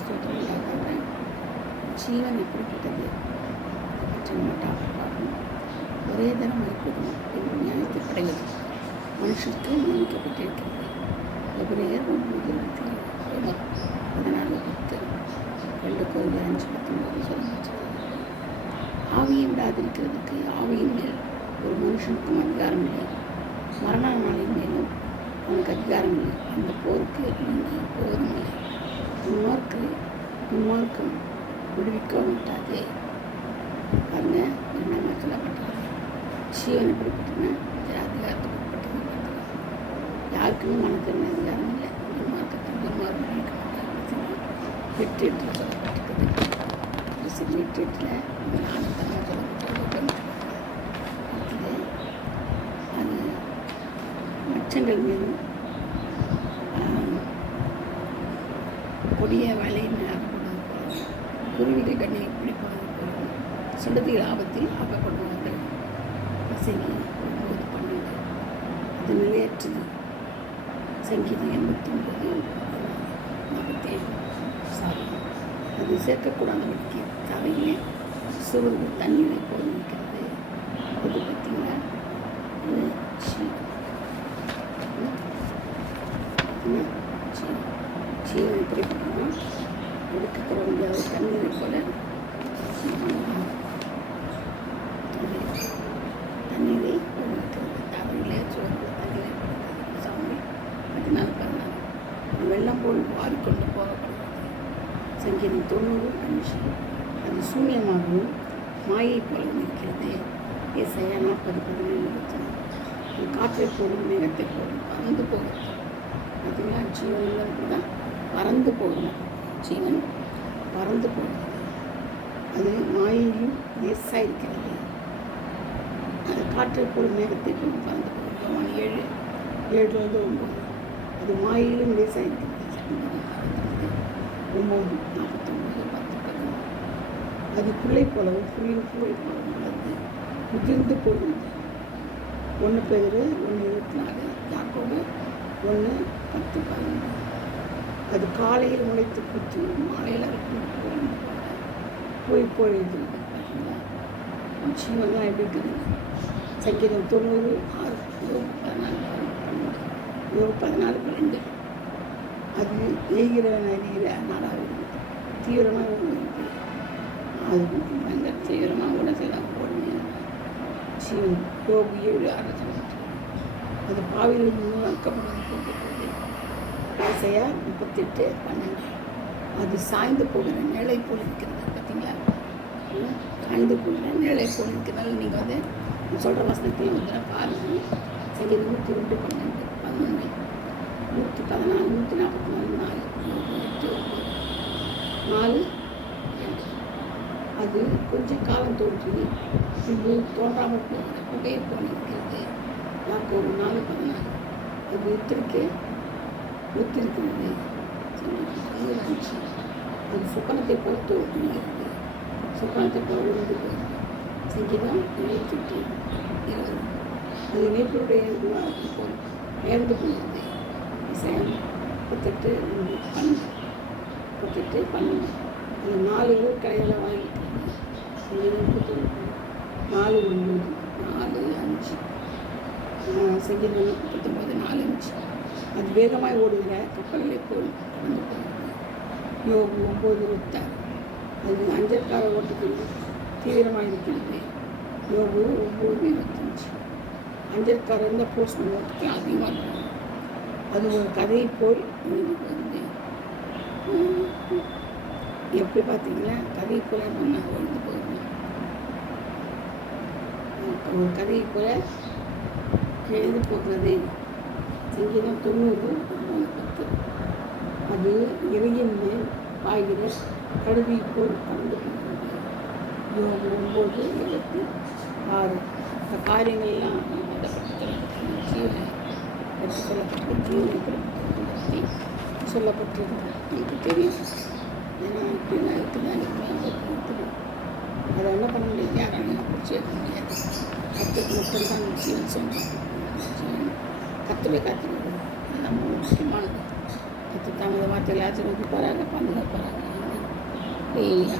ஸ்தோத்திரம் உண்டாகிறேன். ஜீவன் எப்படிப்பட்டது அதை பற்றி நம்ம டாபிக் பார்க்கணும். ஒரே தரம் மறிப்பதும் நியாயத்தை அடைவது மனுஷருக்கு நியமிக்கப்பட்டிருக்கிறது. எபிரேயர் 9:27 14:10 2 Corinthians 5:19 சொல்லிச்சு. ஆவியை விடாதிருக்கிறதுக்கு ஆவியின் மேல் ஒரு மனுஷனுக்கும் அதிகாரம் இல்லை. மரண நாளின் மேலும் அவனுக்கு அதிகாரம் இல்லை. அந்த போருக்கு நீங்கள் போவதும் இல்லை. துன்மார்க்கம் விடுவிக்க மாட்டாதே. பாருங்க, என்ன சொல்லப்பட்டது? ஜீவன் எப்படிப்பட்டன அதிகாரத்துக்கு உட்பட்டது. யாருக்குமே மனத்திறமை அதிகாரம் இல்லை. துன்மார்க்கம் விடுவிக்க மாட்டாங்க. 8:8 சொல்லப்பட்டிருக்குது. 8:8 ஞானத்தனமாக சொல்லப்பட்டது. அடுத்தது அது மச்சங்கள் மீதும் கொடிய வேலையின் ஆகப்படுவது போல குருவிகள் கண்ணியை பிடிப்பது போல சுடதிகள் ஆபத்தில் ஆக்கப்படுவார்கள். வசைகள் 9:12 அது நிலையற்றது. சங்கீதம் 89:47 அது சேர்க்கக்கூடாதபடிக்கு தரையிலே சுவர்கள் தண்ணீரை போல் இருக்கிறது. அது பார்த்தீங்கன்னா ஜீவன் எப்படிப்பட்டோம்னா எடுக்க முடியாத தண்ணீரை போல தண்ணீரை இருக்கிறது. தரையிலே சுவர்கள் தண்ணீரை போடுகிறது. சாமி 14:14 வெள்ளம் போல் வாரிக்கொண்டு போகப்படுகிறது. சங்கீதம் 90:5 அது சூன்யமாகவும் மாயை போலவும் இருக்கிறது. ஏசாயா 40:17 காற்றை போலும் மேகத்தை போலும் பறந்து போகிறது. பார்த்தீங்களா, ஜீவன் தான் பறந்து போகணும். ஜீவன் பறந்து போகிறது. அது மாயையும் லேசாக இருக்கிறது. அது காற்றை போலும் மேகத்தை போலும் பறந்து போகிறது. 7:9 அது மாயிலும் லேசாக இருக்கிறது. 9:49 அது புள்ளை போலவும் புள்ளின் புள்ளை போலவும் உள்ளது. உதிர்ந்து போகிறது. 1 பேதுரு 1:24 யாக்கோபு 1:10-11 அது காலையில் முளைத்து பூத்து மாலையில் போய் பொழுது. ஜீவன்லாம் எப்படி இருக்குது? சங்கீதம் 90:14 அது எய்கிறவன் அறிகிற நாளாக தீவிரமாக இருக்குது. அது பயங்கர தீவிரமாக கூட செய்யலாம் போடுங்க. ஜீவன் யோபு 7:6 அது பாவியில் முன்னாக்கப்படுவது போட்டு ஏசாயா 38:12 அது சாய்ந்து போகிற நிலை போல் இருக்கிறது. பார்த்தீங்களா, சாய்ந்து போகிற நிலை போல் இருக்கிறதால நீங்கள் வந்து சொல்கிற வசனத்தையும் வந்து பாருங்கள். சரி 102:12 11 114 4 அது கொஞ்சம் காலம் தோன்றி பின்பு தோன்றாமல் போகிற புகையை போல் இருக்கிறது. யாக்கோபு 4:14 அது ஒத்திருக்கிறது. அது சுப்பனத்தை போல் தோன்றுகிறது. சுப்பனத்தை போல் உருந்து போகிறது. சங்கீதம் 28:20 அது நேற்றுடைய போல் நேர்ந்து போகிறது. 38:12 அது 4 கடையில் வாங்கிக்கிறது. சங்கீதம் 4:9 4:5 சங்கீதம் 39:4 அது வேகமாய் ஓடுகிற கப்பல்களை போல் கடந்து போகிறது. யோபு 9:26 அது அஞ்சற்கார ஓட்டத்தில் தீவிரமாக இருக்கிறது. யோபு 9:25 அஞ்சற்கார இருந்த போஸ்ட் ஓட்டத்தில் அதிகமாக இருக்கிறது. அது ஒரு கதையை போல் எழுதி போகிறது. எப்படி பார்த்தீங்கன்னா கதையை போல நான் எழுந்து போகிறது. ஒரு கதையை போல எழுதி போகிறது. சங்கீதம் 90:10 அது இறையின் மேல் பாய்கிற கழுவி போல் கடந்து போகிறது. யோபு 9:26 இந்த காரியங்கள்லாம் ஜீவனை பற்றி சொல்லப்பட்டு ஜீவனை பற்றி சொல்லப்பட்டிருக்கு. எனக்கு தெரியும். ஏன்னா இப்படிலாம் இருக்குதான் இருக்குது. அதை என்ன பண்ண முடியாது, யாராலும் பிடிச்சி வைக்க முடியாது. கற்றுக்கு மட்டும்தான் ஜீவன் சொல்கிறோம். ஜீவன் கற்றுவே காத்துக்கிறது நம்ம முக்கியமானது. தமது வார்த்தைகளை ஆசீர்வதிப்பாராக, பாதுகாப்பாராக. ஏலியா